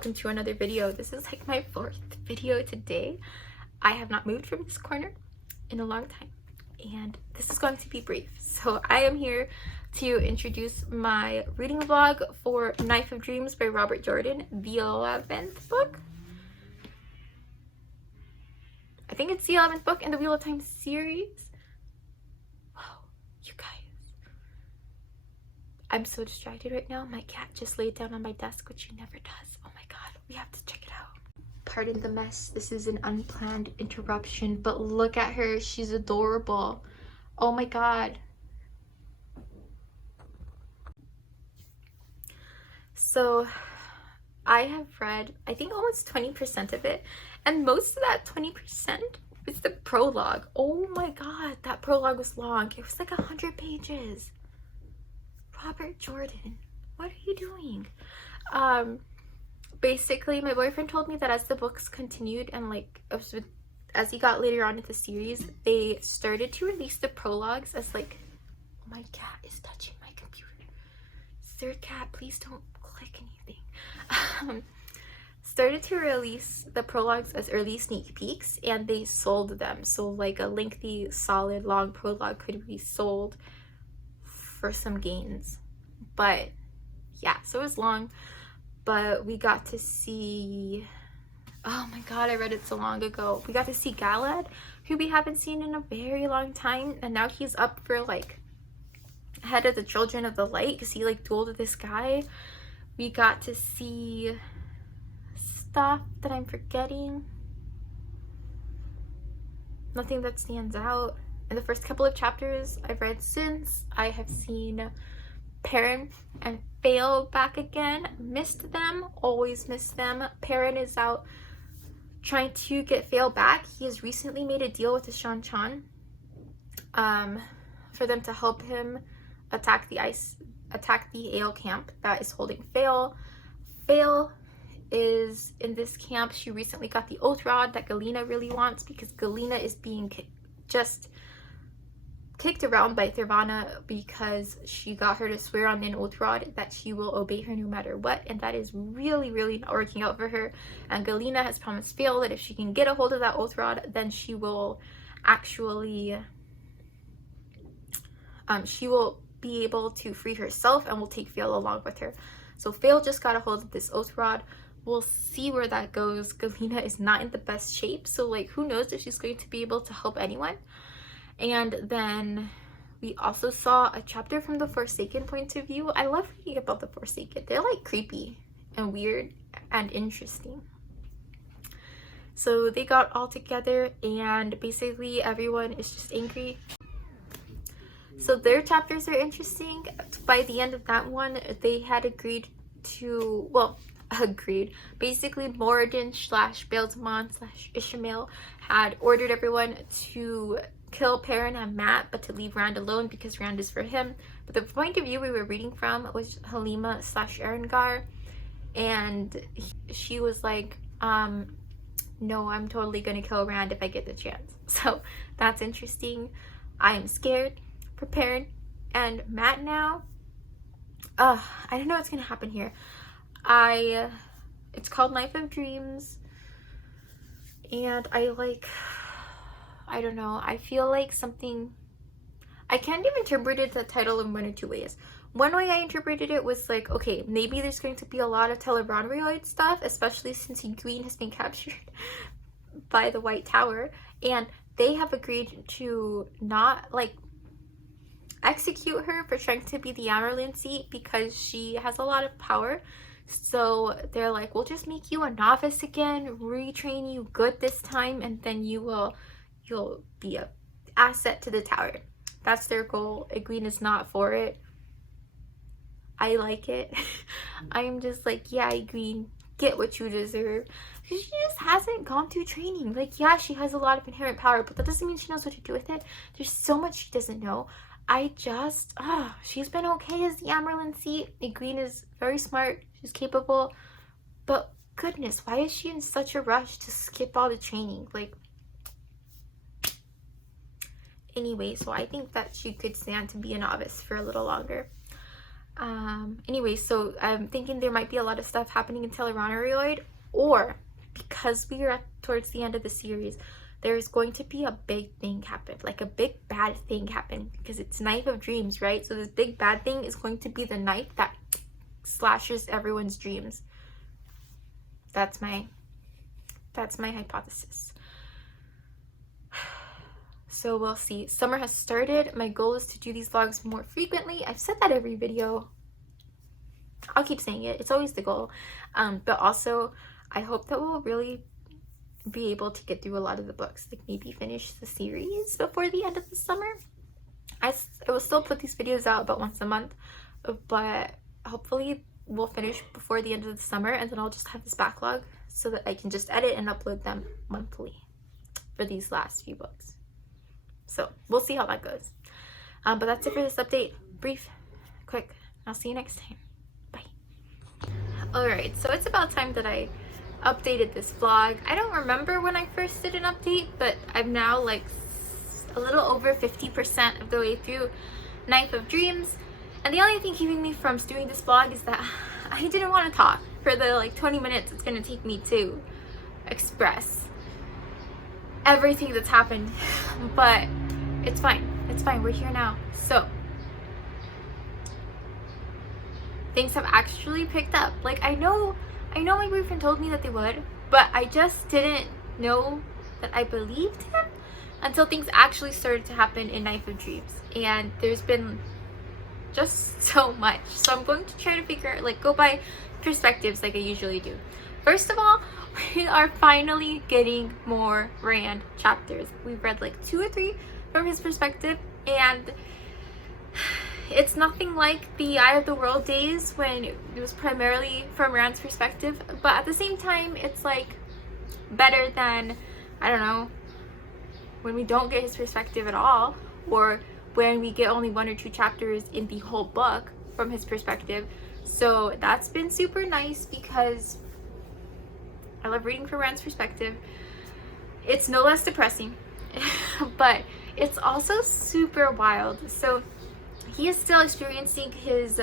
welcome to another video. This is like my 4th video today. I have not moved from this corner in a long time, and this is going to be brief. So I am here to introduce my reading vlog for Knife of Dreams by Robert Jordan, the 11th book. I think it's the 11th book in the Wheel of Time series. Whoa, you guys. I'm so distracted right now. My cat just laid down on my desk, which she never does. Oh my god, we have to check it out. Pardon the mess. This is an unplanned interruption, but look at her. She's adorable. Oh my god. So I have read, I think, almost 20% of it, and most of that 20% is the prologue. Oh my god, that prologue was long. It was like 100 pages. Robert Jordan, what are you doing? Basically, my boyfriend told me that as the books continued and like as he got later on in the series, they started to release the prologues as like, oh, my cat is touching my computer. Third cat, please don't click anything. Started to release the prologues as early sneak peeks, and they sold them. So like a lengthy, solid, long prologue could be sold for some gains. But yeah, so it was long, but we got to see, oh my god, I read it so long ago. We got to see Galad, who we haven't seen in a very long time, and now he's up for like head of the Children of the Light because he like dueled with this guy. We got to see stuff that I'm forgetting. Nothing that stands out. In the first couple of chapters I've read since, I have seen Perrin and Fail back again. Missed them, always missed them. Perrin is out trying to get Fail back. He has recently made a deal with the Shan Chan for them to help him attack the Ale camp that is holding Fail. Fail is in this camp. She recently got the Oath Rod that Galena really wants because Galena is being just kicked around by Thirvana because she got her to swear on an Oath Rod that she will obey her no matter what, and that is really not working out for her. And Galena has promised Fail that if she can get a hold of that Oath Rod, then she will actually she will be able to free herself and will take Fail along with her. So Fail just got a hold of this Oath Rod. We'll see where that goes. Galena is not in the best shape, so like who knows if she's going to be able to help anyone. And then we also saw a chapter from the Forsaken point of view. I love reading about the Forsaken. They're like creepy and weird and interesting. So they got all together and basically everyone is just angry. So their chapters are interesting. By the end of that one, they had agreed to, well, basically Moradin / Baelzamon / Ishmael had ordered everyone to kill Perrin and Matt, but to leave Rand alone because Rand is for him. But the point of view we were reading from was Halima / Erengar, and she was like, no, I'm totally gonna kill Rand if I get the chance. So that's interesting. I am scared for Perrin and Matt now. I don't know what's gonna happen here. It's called Knife of Dreams, and I don't know, I feel like something, I can't even interpret the title in one or two ways. One way I interpreted it was like, okay, maybe there's going to be a lot of Telebronrioid stuff, especially since Green has been captured by the White Tower, and they have agreed to not like execute her for trying to be the Amerlin seat because she has a lot of power. So they're like, we'll just make you a novice again, retrain you good this time, and then you'll be a asset to the tower. That's their goal. Egwene is not for it. I like it. I'm just like, yeah, Egwene, get what you deserve. Because she just hasn't gone through training. Like, yeah, she has a lot of inherent power, but that doesn't mean she knows what to do with it. There's so much she doesn't know. She's been okay as the Amerlin seat. Egwene is very smart. She's capable. But goodness, why is she in such a rush to skip all the training? Like, anyway, so I think that she could stand to be a novice for a little longer. Anyway, so I'm thinking there might be a lot of stuff happening in Teleroneroid, or because we are towards the end of the series, there's going to be a big thing happen, like a big bad thing happen, because it's Knife of Dreams, right? So this big bad thing is going to be the knife that slashes everyone's dreams. That's my hypothesis. So we'll see. Summer has started. My goal is to do these vlogs more frequently. I've said that every video. I'll keep saying it. It's always the goal. But also, I hope that we'll really be able to get through a lot of the books. Like maybe finish the series before the end of the summer. I will still put these videos out about once a month. But hopefully we'll finish before the end of the summer. And then I'll just have this backlog so that I can just edit and upload them monthly for these last few books. So we'll see how that goes. But that's it for this update. Brief, quick. I'll see you next time. Bye. Alright, so it's about time that I updated this vlog. I don't remember when I first did an update, but I'm now like a little over 50% of the way through Knife of Dreams. And the only thing keeping me from doing this vlog is that I didn't want to talk for the like 20 minutes it's going to take me to express everything that's happened. But it's fine. It's fine. We're here now. So things have actually picked up. Like I know my boyfriend told me that they would, but I just didn't know that I believed him until things actually started to happen in Knife of Dreams. And there's been just so much. So I'm going to try to figure out, like, go by perspectives like I usually do. First of all, we are finally getting more Rand chapters. We've read like 2 or 3 from his perspective, and it's nothing like the Eye of the World days when it was primarily from Rand's perspective, but at the same time it's like better than, I don't know, when we don't get his perspective at all, or when we get only 1 or 2 chapters in the whole book from his perspective. So that's been super nice because I love reading from Rand's perspective. It's no less depressing, but it's also super wild. So he is still experiencing his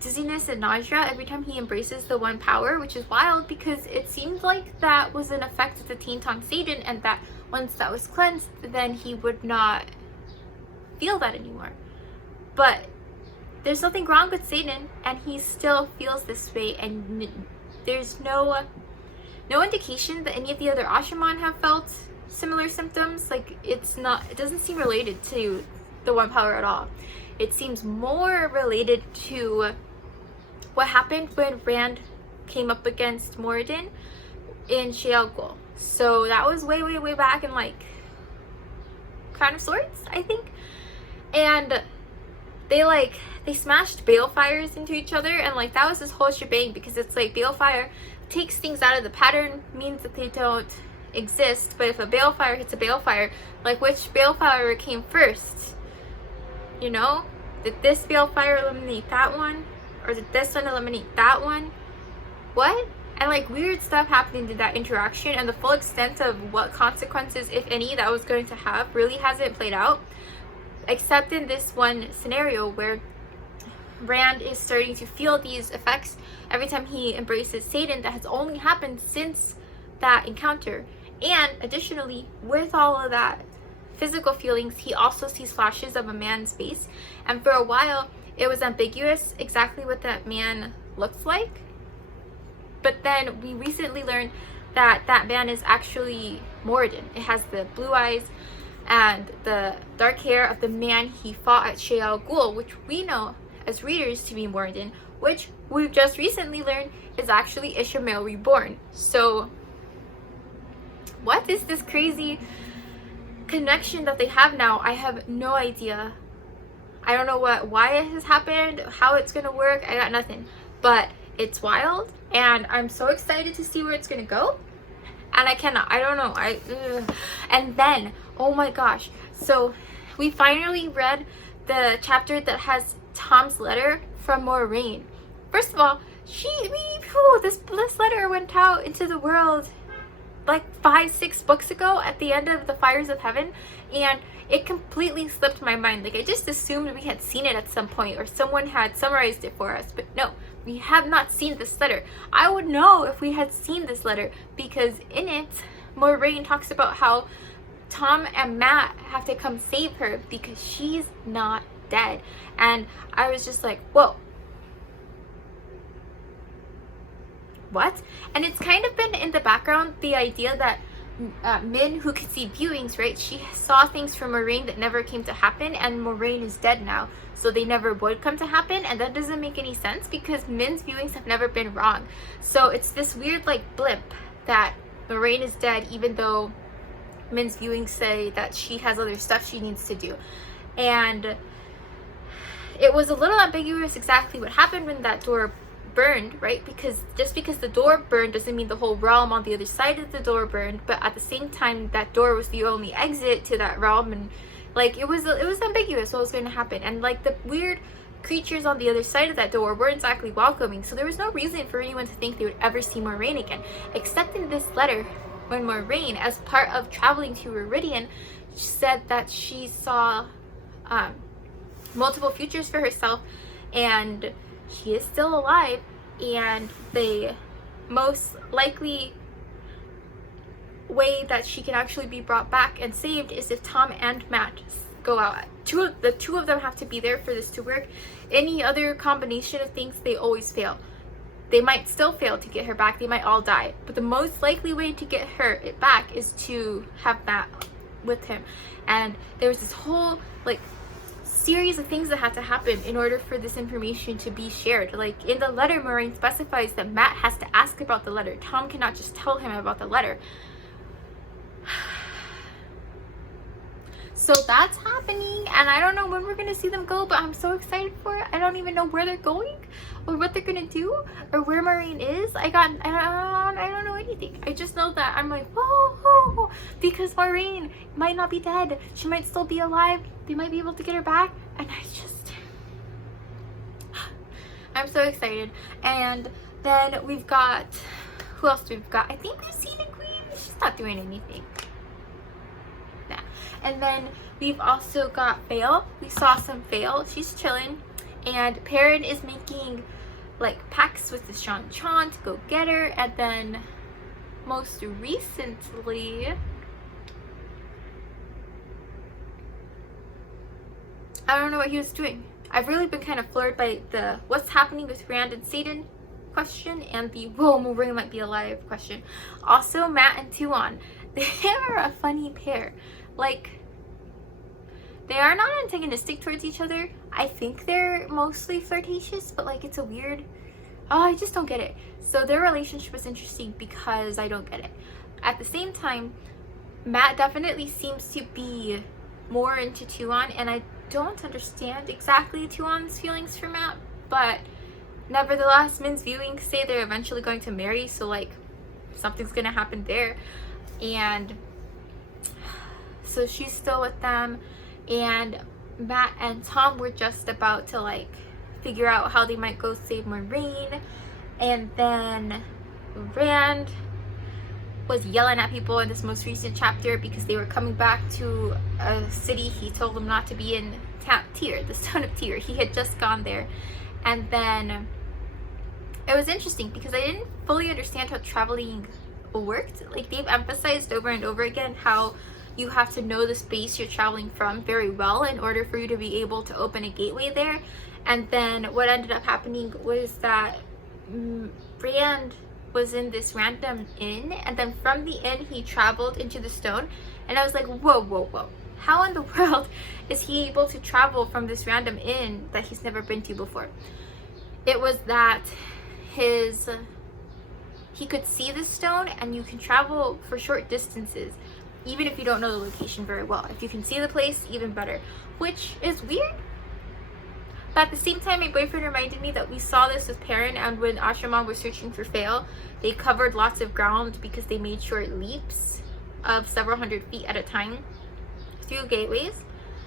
dizziness and nausea every time he embraces the one power, which is wild because it seemed like that was an effect of the Teen Satan, and that once that was cleansed, then he would not feel that anymore. But there's nothing wrong with Satan, and he still feels this way, and there's no indication that any of the other Ashaman have felt similar symptoms. Like it doesn't seem related to the one power at all. It seems more related to what happened when Rand came up against Moradin in Sheol Ghul. So that was way back in like Crown of Swords, I think. And they smashed balefires into each other, and like that was this whole shebang, because it's like balefire takes things out of the pattern, means that they don't exist. But if a balefire hits a balefire, like which balefire came first? You know, did this balefire eliminate that one, or did this one eliminate that one? What? And like weird stuff happened in that interaction, and the full extent of what consequences, if any, that was going to have really hasn't played out, except in this one scenario where Rand is starting to feel these effects every time he embraces Satan. That has only happened since that encounter. And additionally, with all of that physical feelings, he also sees flashes of a man's face, and for a while it was ambiguous exactly what that man looks like. But then we recently learned that that man is actually Moradin. It has the blue eyes and the dark hair of the man he fought at Sheol Ghul, which we know as readers to be Moradin, which we've just recently learned is actually Ishamael reborn. So what is this crazy connection that they have now? I have no idea. I don't know why it has happened, how it's gonna work. I got nothing, but it's wild, and I'm so excited to see where it's gonna go. And I don't know. And then, oh my gosh, so we finally read the chapter that has Tom's letter from Moiraine. First of all, this letter went out into the world like 5-6 books ago at the end of the Fires of Heaven, and it completely slipped my mind. Like, I just assumed we had seen it at some point or someone had summarized it for us, but no, we have not seen this letter. I would know if we had seen this letter, because in it, Moiraine talks about how Tom and Matt have to come save her because she's not dead. And I was just like, whoa. What? And it's kind of been in the background, the idea that Min, who could see viewings, right? She saw things from Moiraine that never came to happen, and Moiraine is dead now, so they never would come to happen. And that doesn't make any sense because Min's viewings have never been wrong. So it's this weird like blip that Moiraine is dead, even though Min's viewings say that she has other stuff she needs to do. And it was a little ambiguous exactly what happened when that door burned, right? Because just because the door burned doesn't mean the whole realm on the other side of the door burned, but at the same time that door was the only exit to that realm, and like it was ambiguous what was going to happen. And like the weird creatures on the other side of that door weren't exactly welcoming, so there was no reason for anyone to think they would ever see Moiraine again, except in this letter when Moiraine, as part of traveling to Viridian, said that she saw multiple futures for herself, and she is still alive, and the most likely way that she can actually be brought back and saved is if Tom and Matt go out. The two of them have to be there for this to work. Any other combination of things, they always fail. They might still fail to get her back. They might all die. But the most likely way to get her back is to have Matt with him. And there was this whole like series of things that had to happen in order for this information to be shared. Like in the letter, Moiraine specifies that Matt has to ask about the letter. Tom cannot just tell him about the letter. So that's happening, and I don't know when we're gonna see them go, but I'm so excited for it. I don't even know where they're going or what they're gonna do or where Moiraine is. I don't know anything. I just know that I'm like, whoa, because Moiraine might not be dead. She might still be alive. They might be able to get her back, and I'm so excited. And then we've got, who else we've got? I think we've seen a queen. She's not doing anything. And then we've also got Vale. We saw some Vale. She's chilling. And Perrin is making like pacts with the Shan Chan to go get her. And then most recently, I don't know what he was doing. I've really been kind of floored by the what's happening with Rand and Satan question and the whoa, Moiraine might be alive question. Also, Matt and Tuon. They are a funny pair. Like, they are not antagonistic towards each other. I think they're mostly flirtatious, but like it's a weird, I just don't get it. So their relationship is interesting because I don't get it. At the same time, Matt definitely seems to be more into Tuon, and I don't understand exactly Tuon's feelings for Matt, but nevertheless, Min's viewings say they're eventually going to marry, so like something's gonna happen there. And so she's still with them, and Matt and Tom were just about to like figure out how they might go save Moiraine. And then Rand was yelling at people in this most recent chapter because they were coming back to a city he told them not to be in, Tyr, the Stone of Tyr. He had just gone there. And then it was interesting because I didn't fully understand how traveling worked. Like, they've emphasized over and over again how you have to know the space you're traveling from very well in order for you to be able to open a gateway there. And then what ended up happening was that Rand was in this random inn, and then from the inn he traveled into the stone, and I was like, whoa, how in the world is he able to travel from this random inn that he's never been to before? It was that he could see the stone, and you can travel for short distances even if you don't know the location very well. If you can see the place, even better, which is weird. But at the same time, my boyfriend reminded me that we saw this with Perrin, and when Ashraman was searching for Fail, they covered lots of ground because they made short leaps of several hundred feet at a time through gateways.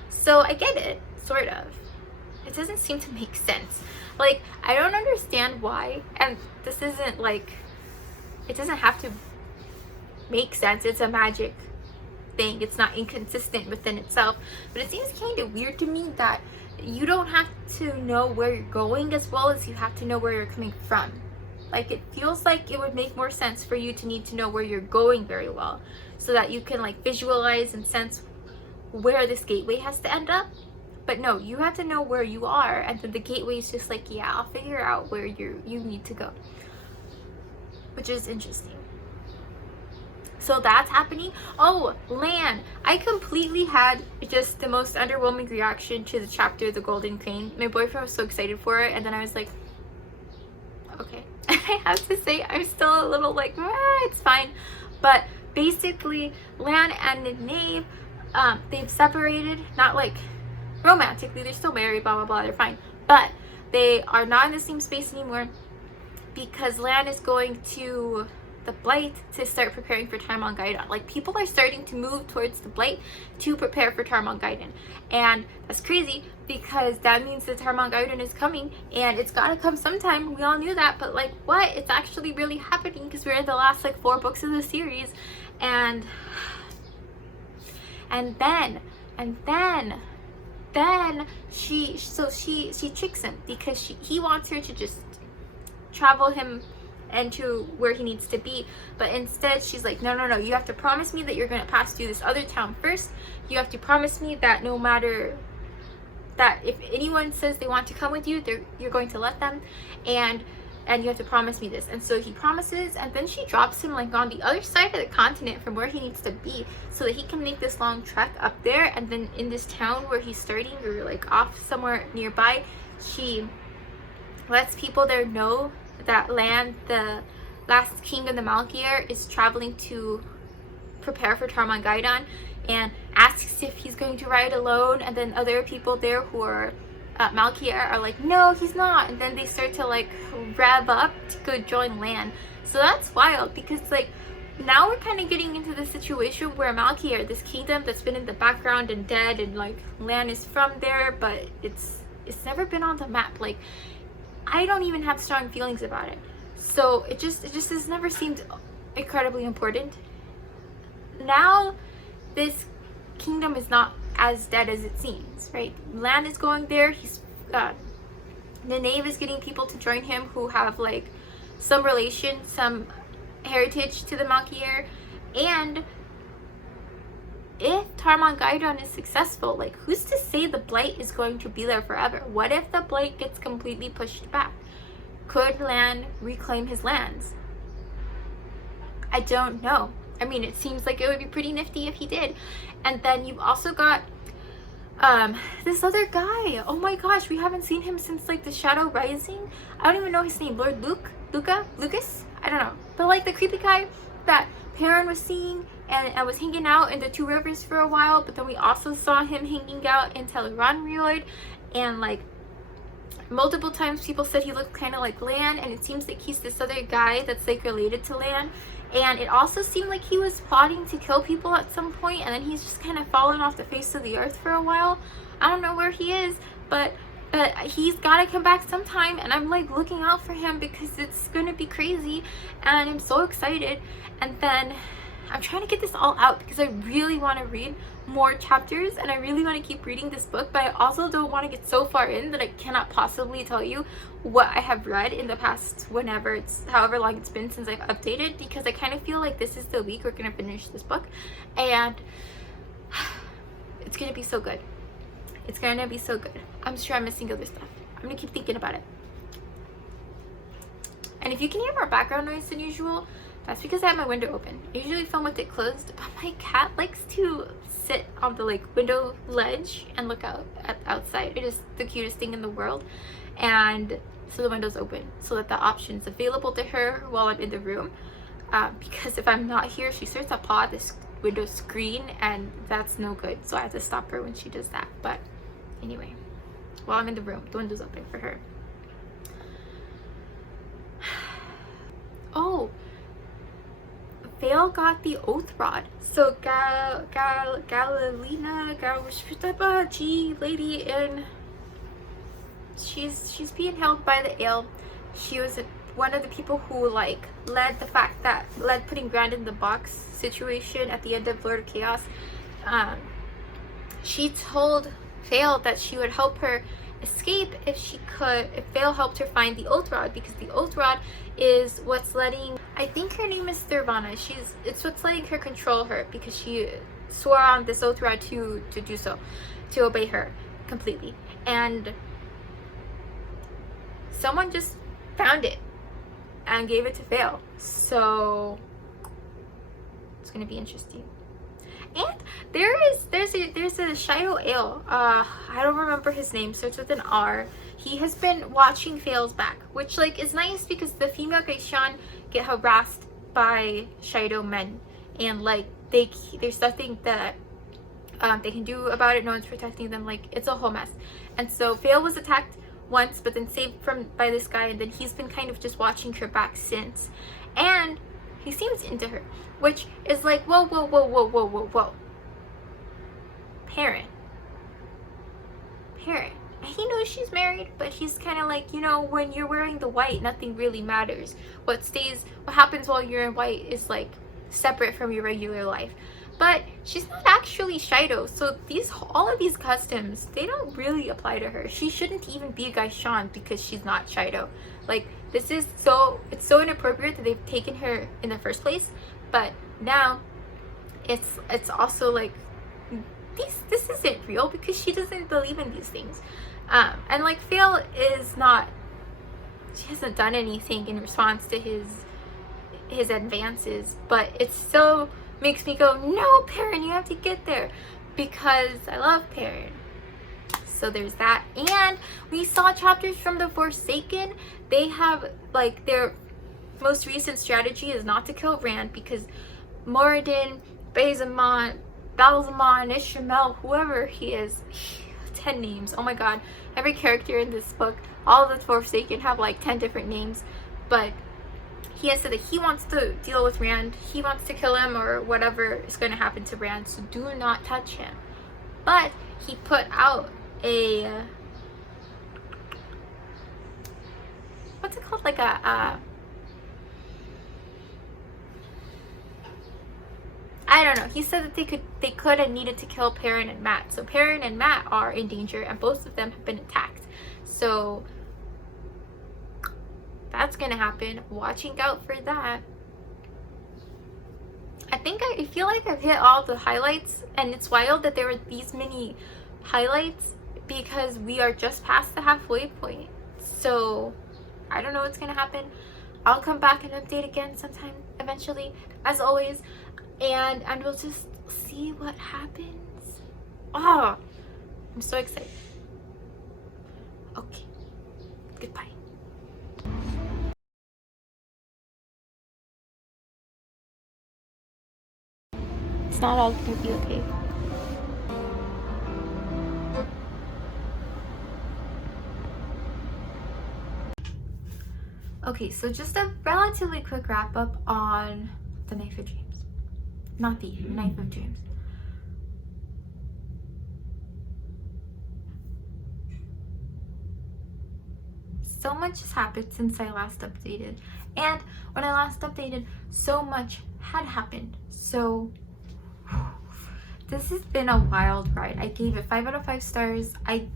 So I get it, sort of. It doesn't seem to make sense. Like, I don't understand why, and this isn't like, it doesn't have to makes sense. It's a magic thing. It's not inconsistent within itself. But it seems kind of weird to me that you don't have to know where you're going as well as you have to know where you're coming from. Like, it feels like it would make more sense for you to need to know where you're going very well, so that you can like visualize and sense where this gateway has to end up. But no, you have to know where you are, and then the gateway is just like, yeah, I'll figure out where you need to go, which is interesting. So that's happening. Oh, Lan, I completely had just the most underwhelming reaction to the chapter The Golden Crane. My boyfriend was so excited for it, and then I was like, okay. I have to say, I'm still a little like, it's fine. But basically, Lan and Nynaeve, they've separated, not like romantically, they're still married, blah blah blah, they're fine, but they are not in the same space anymore because Lan is going to the Blight to start preparing for Tarmon-Gai'don. Like, people are starting to move towards the Blight to prepare for Tarmon-Gai'don, and that's crazy because that means that Tarmon-Gai'don is coming, and it's gotta come sometime. We all knew that, but like, what? It's actually really happening because we're in the last like 4 books of the series, and then she tricks him because he wants her to just travel him into where he needs to be, but instead she's like, no, you have to promise me that you're going to pass through this other town first. You have to promise me that no matter that, if anyone says they want to come with you, you're going to let them, and you have to promise me this. And so he promises, and then she drops him like on the other side of the continent from where he needs to be so that he can make this long trek up there. And then in this town where he's starting, or like off somewhere nearby, she lets people there know that Lan, the last king of the Malkier, is traveling to prepare for Tarmon-Gai'don, and asks if he's going to ride alone. And then other people there who are Malkier are like, no, he's not. And then they start to like rev up to go join Lan. So that's wild because like now we're kind of getting into the situation where Malkier, this kingdom that's been in the background and dead, and like Lan is from there, but it's never been on the map. Like, I don't even have strong feelings about it. So it just has never seemed incredibly important. Now this kingdom is not as dead as it seems, right? Lan is going there. He's Nynaeve is getting people to join him who have like some relation, some heritage to the Malkier. And if Tarmon-Gai'don is successful, like, who's to say the Blight is going to be there forever? What if the Blight gets completely pushed back? Could Lan reclaim his lands? I don't know. I mean, it seems like it would be pretty nifty if he did. And then you've also got this other guy. Oh my gosh, we haven't seen him since like the Shadow Rising. I don't even know his name. Lord Lucas? I don't know. But like the creepy guy that Perrin was seeing, and I was hanging out in the Two Rivers for a while, but then we also saw him hanging out in Tel'aran'rhiod, and like multiple times people said he looked kind of like Lan, and it seems like he's this other guy that's like related to Lan. And it also seemed like he was plotting to kill people at some point, and then he's just kind of fallen off the face of the earth for a while. I don't know where he is, but he's got to come back sometime, and I'm like looking out for him because it's going to be crazy, and I'm so excited. And then I'm trying to get this all out because I really want to read more chapters, and I really want to keep reading this book, but I also don't want to get so far in that I cannot possibly tell you what I have read in the past, however long it's been since I've updated, because I kind of feel like this is the week we're going to finish this book, and it's going to be so good. It's going to be so good. I'm sure I'm missing other stuff. I'm going to keep thinking about it. And if you can hear more background noise than usual, that's because I have my window open. I usually film with it closed, but my cat likes to sit on the like window ledge and look out outside. It is the cutest thing in the world. And so the window's open so that the option's available to her while I'm in the room. Because if I'm not here, she starts to paw this window screen, and that's no good. So I have to stop her when she does that. But anyway, while I'm in the room, the window's open for her. Oh, Vale got the Oath Rod. So Galilina, G lady, and she's being held by the Ale. She was one of the people who like led putting Grand in the box situation at the end of Lord of Chaos, she told Fail that she would help her escape if Fail helped her find the Oath Rod, because the Oath Rod is what's letting, I think her name is Thurvana, it's what's letting her control her, because she swore on this Oath Rod to do so, to obey her completely. And someone just found it and gave it to Fail, so it's gonna be interesting. And there's a Shido Ale, I don't remember his name, starts with an R. He has been watching Fail's back, which like is nice, because the female Gaishan get harassed by Shido men, and like there's nothing that they can do about it. No one's protecting them. Like, it's a whole mess. And so Fail was attacked once, but then saved by this guy, and then he's been kind of just watching her back since, and he seems into her, which is like, whoa. Parent. He knows she's married, but he's kind of like, you know, when you're wearing the white, nothing really matters. What happens while you're in white is like separate from your regular life. But she's not actually Shido, so all of these customs, they don't really apply to her. She shouldn't even be a Gaishan because she's not Shido. Like, it's so inappropriate that they've taken her in the first place. But now it's also like, this isn't real, because she doesn't believe in these things. And like, Fail she hasn't done anything in response to his advances, but it still makes me go, no, Perrin, you have to get there, because I love Perrin. So there's that. And we saw chapters from the Forsaken. They have like, their most recent strategy is not to kill Rand, because Moradin, Balzamon, Ishmael, whoever he is, 10 names, oh my god, every character in this book, all of the Forsaken have like 10 different names. But he has said that he wants to deal with Rand, he wants to kill him, or whatever is going to happen to Rand, so do not touch him. But he put out a, what's it called, like I don't know. He said that they could and needed to kill Perrin and Mat. So Perrin and Mat are in danger, and both of them have been attacked. So that's gonna happen. Watching out for that. I feel like I've hit all the highlights, and it's wild that there were these many highlights, because we are just past the halfway point. So I don't know what's gonna happen. I'll come back and update again sometime eventually, as always, and we'll just see what happens. Oh, I'm so excited. Okay, goodbye. It's not all gonna be okay. Okay, so just a relatively quick wrap up on the Knife of Dreams. Not the Knife of Dreams. So much has happened since I last updated. And when I last updated, so much had happened. So this has been a wild ride. I gave it 5 out of 5 stars. I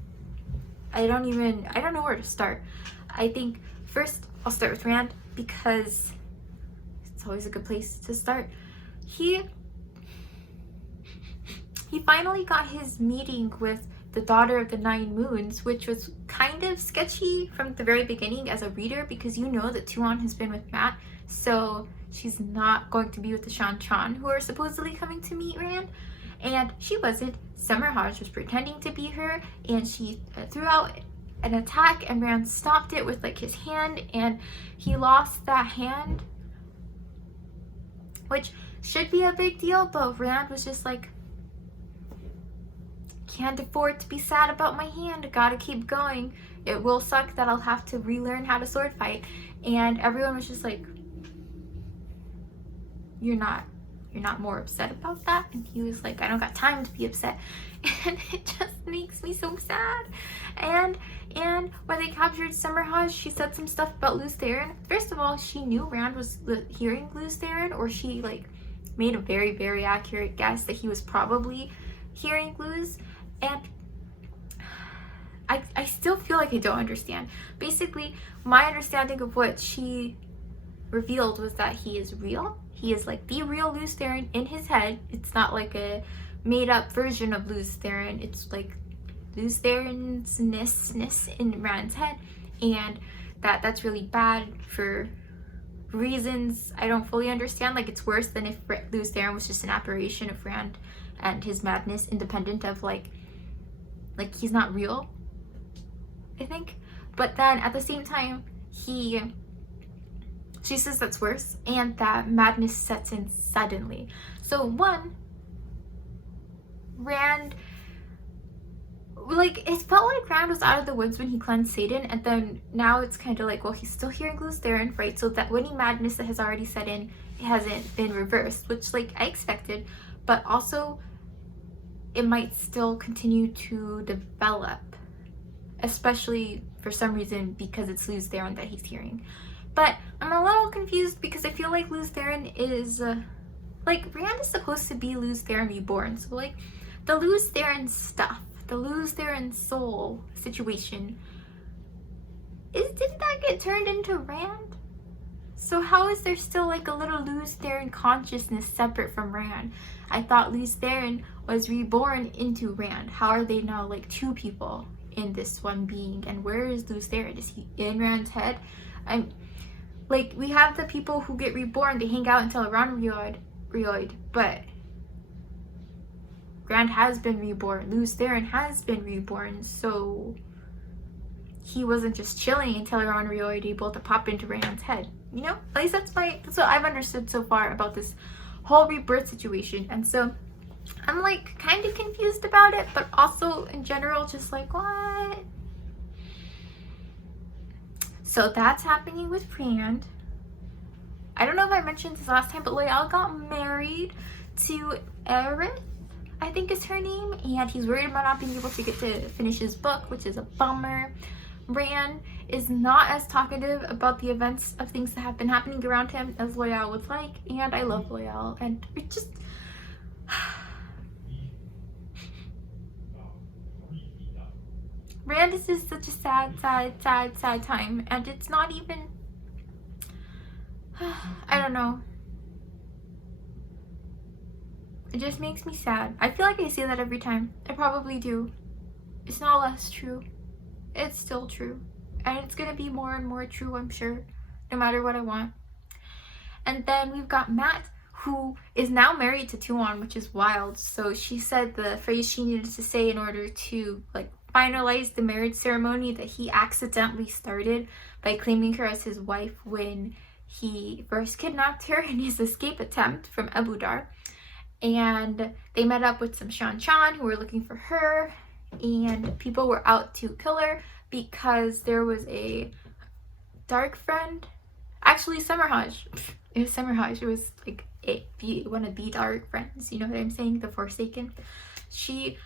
don't know where to start. I think first I'll start with Rand, because it's always a good place to start. He finally got his meeting with the Daughter of the Nine Moons, which was kind of sketchy from the very beginning as a reader, because you know that Tuon has been with Mat, so she's not going to be with the Shan-Chan, who are supposedly coming to meet Rand. And she wasn't. Summer Hodge was pretending to be her, and she threw out an attack, and Rand stopped it with like his hand, and he lost that hand, which should be a big deal, but Rand was just like, can't afford to be sad about my hand, gotta keep going. It will suck that I'll have to relearn how to sword fight. And everyone was just like, you're not you're not more upset about that? And he was like, I don't got time to be upset. And it just makes me so sad. And when they captured Summerhouse, she said some stuff about Luz Theron. First of all, she knew Rand was hearing Luz Theron, or she like made a very, very accurate guess that he was probably hearing Luz. And I still feel like I don't understand. Basically, my understanding of what she revealed was that he is real. He is like the real Luz Theron in his head. It's not like a made up version of Luz Theron. It's like Luz Theron's ness in Rand's head, and that's really bad for reasons I don't fully understand. Like, it's worse than if Luz Theron was just an aberration of Rand and his madness, independent of like he's not real, I think. But then at the same time, she says that's worse, and that madness sets in suddenly. So one, Rand, like, it felt like Rand was out of the woods when he cleansed Satan, and then now it's kind of like, well, he's still hearing Luz Theron, right? So that winning madness that has already set in, it hasn't been reversed, which, like, I expected, but also it might still continue to develop, especially for some reason because it's Luz Theron that he's hearing. But I'm a little confused because I feel like Luz Theron is, like, Rand is supposed to be Luz Theron reborn. So, like, the Luz Theron stuff, the Luz Theron soul situation, didn't that get turned into Rand? So how is there still, like, a little Luz Theron consciousness separate from Rand? I thought Luz Theron was reborn into Rand. How are they now, like, two people in this one being? And where is Luz Theron? Is he in Rand's head? Like, we have the people who get reborn, they hang out until Iran Rioid, but Rand has been reborn, Luz Theron has been reborn, so he wasn't just chilling until Iran Rioid able to pop into Rand's head, you know? At least that's what I've understood so far about this whole rebirth situation. And so I'm like kind of confused about it, but also in general just like, what? So that's happening with Rand. I don't know if I mentioned this last time, but Loyal got married to Aerith, I think is her name, and he's worried about not being able to get to finish his book, which is a bummer. Rand is not as talkative about the events of things that have been happening around him as Loyal would like, and I love Loyal, and it just... Rand is just such a sad time, and it's not even... I don't know. It just makes me sad. I feel like I say that every time. I probably do. It's not less true. It's still true. And it's gonna be more and more true, I'm sure, no matter what I want. And then we've got Matt, who is now married to Tuon, which is wild. So she said the phrase she needed to say in order to, like, finalize the marriage ceremony that he accidentally started by claiming her as his wife when he first kidnapped her in his escape attempt from Ebudar. And they met up with some Shan-Chan who were looking for her, and people were out to kill her because there was a dark friend. Actually, Summerhaj. It was Summerhaj. It was like one of the dark friends, you know what I'm saying? The Forsaken. She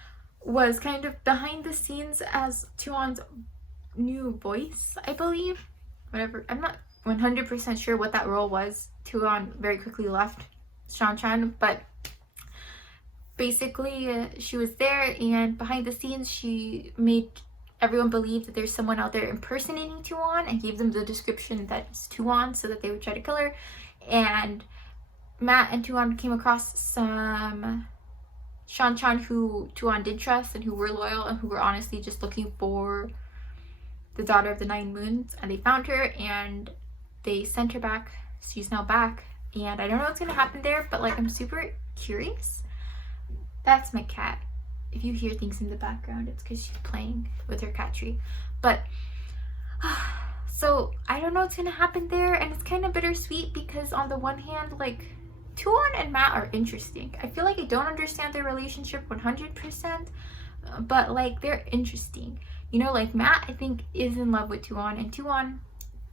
was kind of behind the scenes as Tuon's new voice, I believe. Whatever. I'm not 100% sure what that role was. Tuon very quickly left Shan-Chan, but basically she was there, and behind the scenes she made everyone believe that there's someone out there impersonating Tuon and gave them the description that it's Tuon so that they would try to kill her. And Matt and Tuon came across some Shan-Chan who Tuon did trust and who were loyal and who were honestly just looking for the daughter of the Nine Moons, and they found her and they sent her back. She's now back, and I don't know what's gonna happen there, but like I'm super curious. That's my cat. If you hear things in the background, it's because she's playing with her cat tree. But so I don't know what's gonna happen there, and it's kind of bittersweet because on the one hand, like, Tuon and Matt are interesting. I feel like I don't understand their relationship 100%, but like they're interesting. You know, like Matt, I think, is in love with Tuon, and Tuon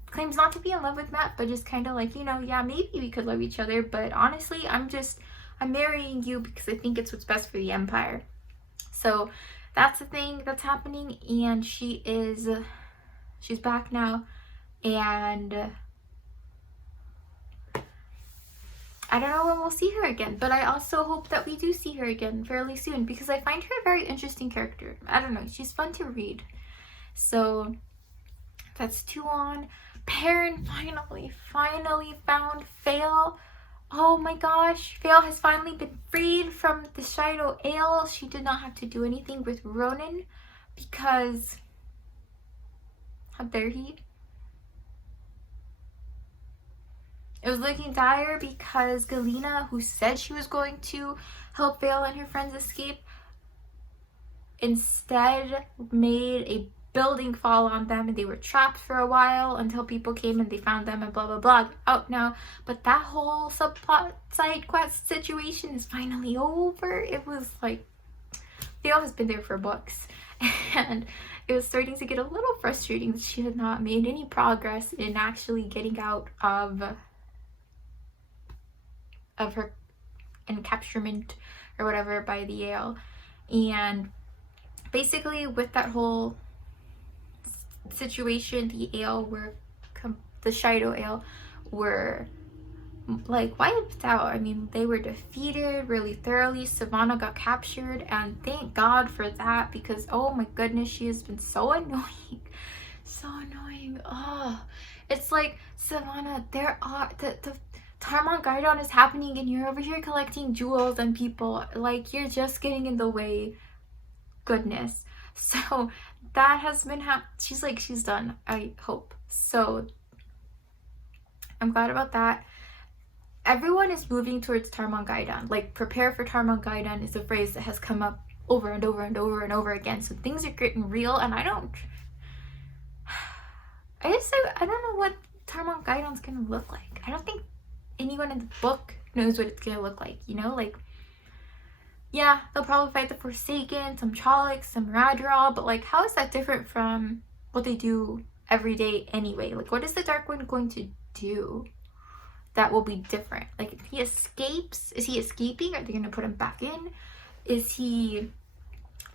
claims not to be in love with Matt, but just kind of like, you know, yeah, maybe we could love each other, but honestly, I'm just I'm marrying you because I think it's what's best for the Empire. So that's the thing that's happening, and she's back now, and I don't know when we'll see her again, but I also hope that we do see her again fairly soon, because I find her a very interesting character. I don't know, she's fun to read. So that's Tuon. Perrin finally found Fail. Oh my gosh, Fail has finally been freed from the Shido Ale. She did not have to do anything with Ronan, because how dare he? It was looking dire because Galena, who said she was going to help Vale and her friends escape, instead made a building fall on them, and they were trapped for a while until people came and they found them and blah blah blah. Out now. But that whole subplot side quest situation is finally over. It was like, Vale has been there for books, and it was starting to get a little frustrating that she had not made any progress in actually getting out of her encapturement or whatever by the Ale. And basically with that whole situation, the Shido Ale were like wiped out. I mean, they were defeated really thoroughly. Savannah got captured, and thank God for that, because oh my goodness, she has been so annoying. So annoying. Oh, it's like, Savannah, there are the Tarmon Gaidon is happening and you're over here collecting jewels and people. Like, you're just getting in the way. Goodness. So that has been she's like, she's done, I hope. So I'm glad about that. Everyone is moving towards Tarmon Gaidon. Like, prepare for Tarmon Gaidon is a phrase that has come up over and over and over and over again. So things are getting real, and I don't know what Tarmon Gaidon's gonna look like. I don't think anyone in the book knows what it's gonna look like, you know? Like, yeah, they'll probably fight the Forsaken, some Trollocs, some Radral, but like, how is that different from what they do every day anyway? Like, what is the Dark One going to do that will be different? Like, if he escapes, is he escaping? Are they gonna put him back in? Is he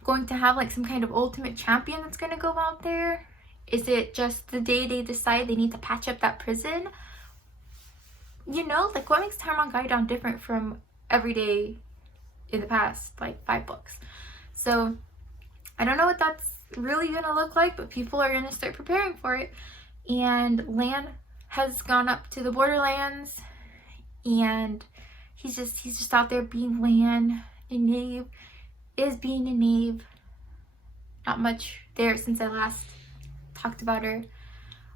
going to have like some kind of ultimate champion that's gonna go out there? Is it just the day they decide they need to patch up that prison? You know, like, what makes Tarmon Gaidon different from every day in the past, like, 5 books? So, I don't know what that's really gonna look like, but people are gonna start preparing for it. And Lan has gone up to the Borderlands, and he's just out there being Lan, and Nave is being a Knave. Not much there since I last talked about her.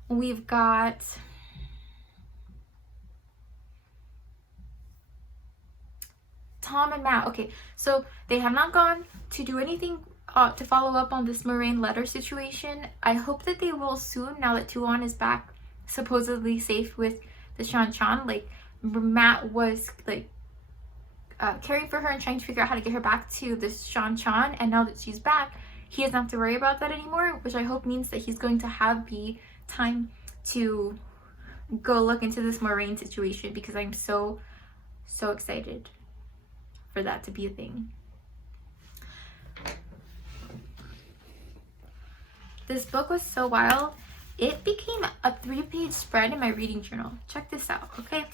We've got Tom and Matt. Okay, so they have not gone to do anything to follow up on this Moraine letter situation. I hope that they will soon, now that Tuon is back supposedly safe with the Shan Chan. Like, Matt was like caring for her and trying to figure out how to get her back to this Shan Chan, and now that she's back, he doesn't have to worry about that anymore, which I hope means that he's going to have the time to go look into this Moraine situation, because I'm so excited for that to be a thing. This book was so wild, it became a 3-page spread in my reading journal. Check this out, okay?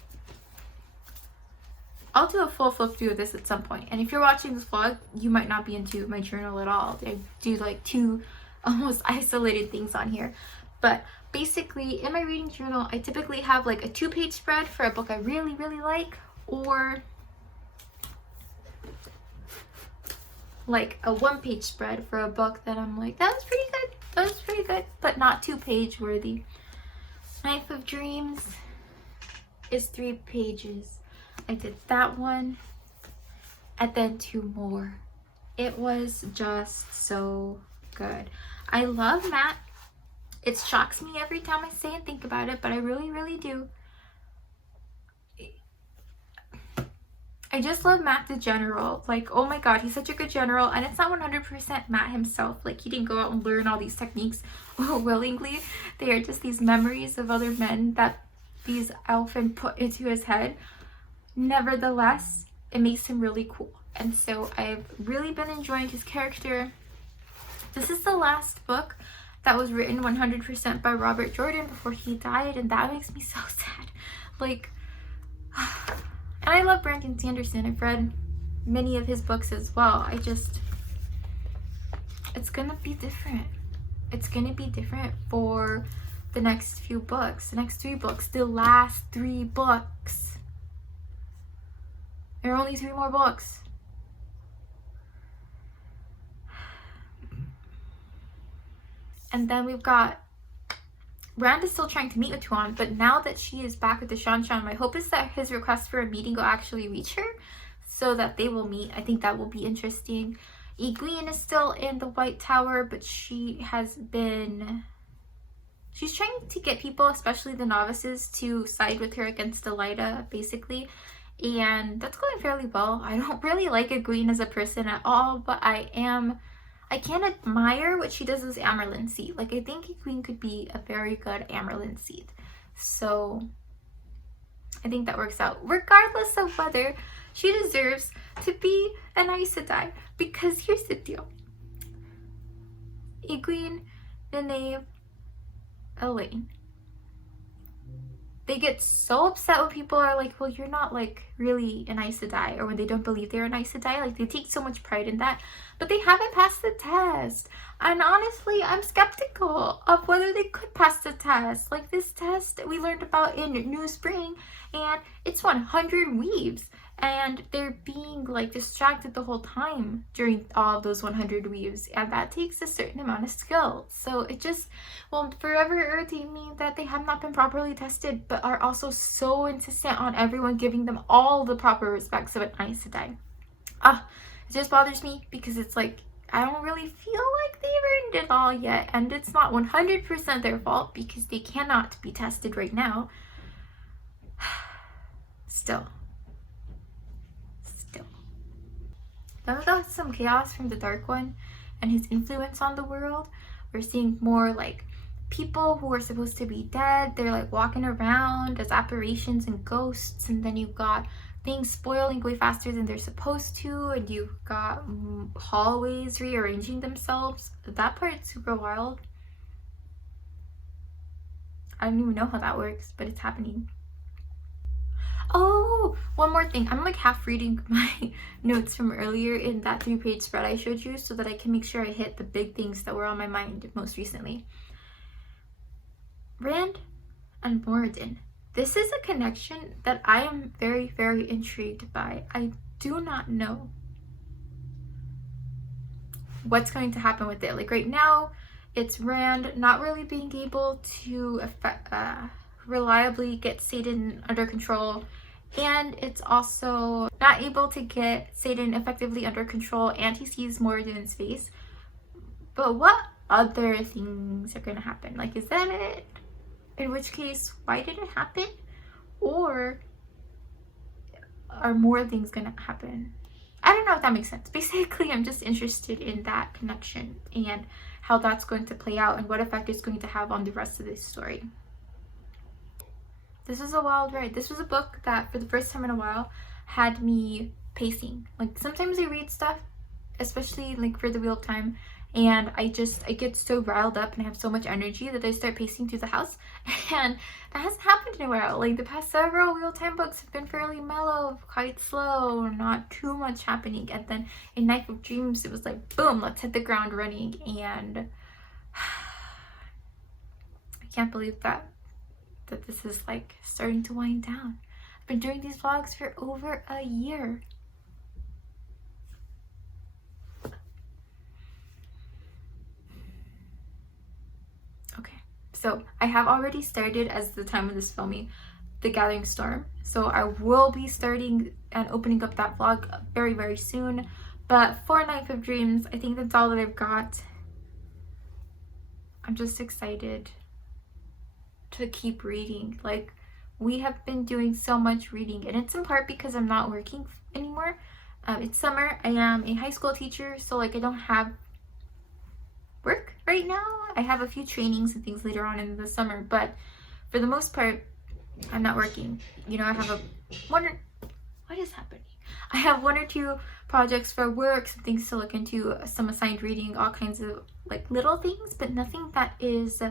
I'll do a full flip through of this at some point. And if you're watching this vlog, you might not be into my journal at all. I do like 2 almost isolated things on here. But basically, in my reading journal, I typically have like a 2-page spread for a book I really, really like, or like a 1-page spread for a book that I'm like, that was pretty good, but not 2-page worthy. Knife of Dreams is 3 pages. I did that one, and then 2 more. It was just so good. I love Matt. It shocks me every time I say and think about it, but I really, really do. I just love Matt the general. Like, oh my god, he's such a good general, and it's not 100% Matt himself. Like, he didn't go out and learn all these techniques willingly. They are just these memories of other men that these elfen put into his head. Nevertheless, it makes him really cool. And so I've really been enjoying his character. This is the last book that was written 100% by Robert Jordan before he died, and that makes me so sad. Like, and I love Brandon Sanderson. I've read many of his books as well. It's gonna be different. It's gonna be different for the next few books, the next 3 books, the last 3 books. There are only 3 more books. And then we've got Rand is still trying to meet with Tuan, but now that she is back with the Shan, my hope is that his request for a meeting will actually reach her so that they will meet. I think that will be interesting. Egwene is still in the White Tower, but she's trying to get people, especially the novices, to side with her against Elida, basically. And that's going fairly well. I don't really like Egwene as a person at all, but I can admire what she does as Amerlin Seed. Like, I think Egwene could be a very good Amerlin Seed. So I think that works out, regardless of whether she deserves to be an Aes Sedai. Because here's the deal. Egwene, Nynaeve, Elaine. They get so upset when people are like, well, you're not like really an Aes Sedai, or when they don't believe they're an Aes Sedai. Like, they take so much pride in that, but they haven't passed the test. And honestly, I'm skeptical of whether they could pass the test. Like, this test we learned about in New Spring, and it's 100 weaves, and they're being like distracted the whole time during all of those 100 weaves, and that takes a certain amount of skill. So it just will forever irritate me that they have not been properly tested, but are also so insistent on everyone giving them all the proper respects of an Aes Sedai. It just bothers me because it's like, I don't really feel like they've earned it all yet, and it's not 100% their fault because they cannot be tested right now. Still. Then we got some chaos from the Dark One and his influence on the world. We're seeing more like people who are supposed to be dead. They're like walking around as apparitions and ghosts, and then you've got things spoiling way faster than they're supposed to, and you've got hallways rearranging themselves. That part's super wild. I don't even know how that works, but it's happening. Oh, one more thing. I'm like half reading my notes from earlier in that 3-page spread I showed you so that I can make sure I hit the big things that were on my mind most recently. Rand and Moradin. This is a connection that I am very, very intrigued by. I do not know what's going to happen with it. Like, right now, it's Rand not really being able to reliably get Satan under control, and it's also not able to get Satan effectively under control, and he sees Moradin's face. But what other things are going to happen? Like, is that it? In which case, why did it happen? Or are more things going to happen? I don't know if that makes sense. Basically, I'm just interested in that connection and how that's going to play out and what effect it's going to have on the rest of this story. This was a wild ride. This was a book that, for the first time in a while, had me pacing. Like, sometimes I read stuff, especially like for the Wheel of Time, and I get so riled up and I have so much energy that I start pacing through the house, and that hasn't happened in a while. Like, the past several Wheel of Time books have been fairly mellow, quite slow, not too much happening, and then in Knife of Dreams it was like, boom, let's hit the ground running, and I can't believe that this is like starting to wind down. I've been doing these vlogs for over a year. Okay, so I have already started, as the time of this filming, The Gathering Storm. So I will be starting and opening up that vlog very, very soon. But for Knife of Dreams, I think that's all that I've got. I'm just excited to keep reading. Like, we have been doing so much reading, and it's in part because I'm not working anymore. It's summer. I am a high school teacher, so like I don't have work right now. I have a few trainings and things later on in the summer, but for the most part, I'm not working. You know, I have a why what is happening? I have 1 or 2 projects for work, some things to look into, some assigned reading, all kinds of like little things, but nothing that is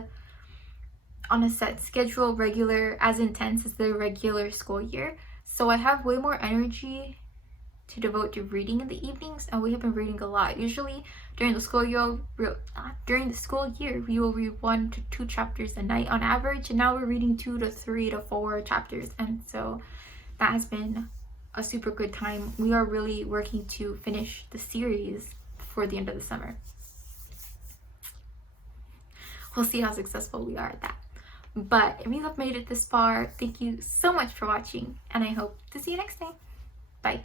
on a set schedule, regular, as intense as the regular school year. So I have way more energy to devote to reading in the evenings, and we have been reading a lot. Usually during the school year, we will read 1 to 2 chapters a night on average, and now we're reading 2 to 3 to 4 chapters, and so that has been a super good time. We are really working to finish the series before the end of the summer. We'll see how successful we are at that. But if you have made it this far, thank you so much for watching, and I hope to see you next time. Bye.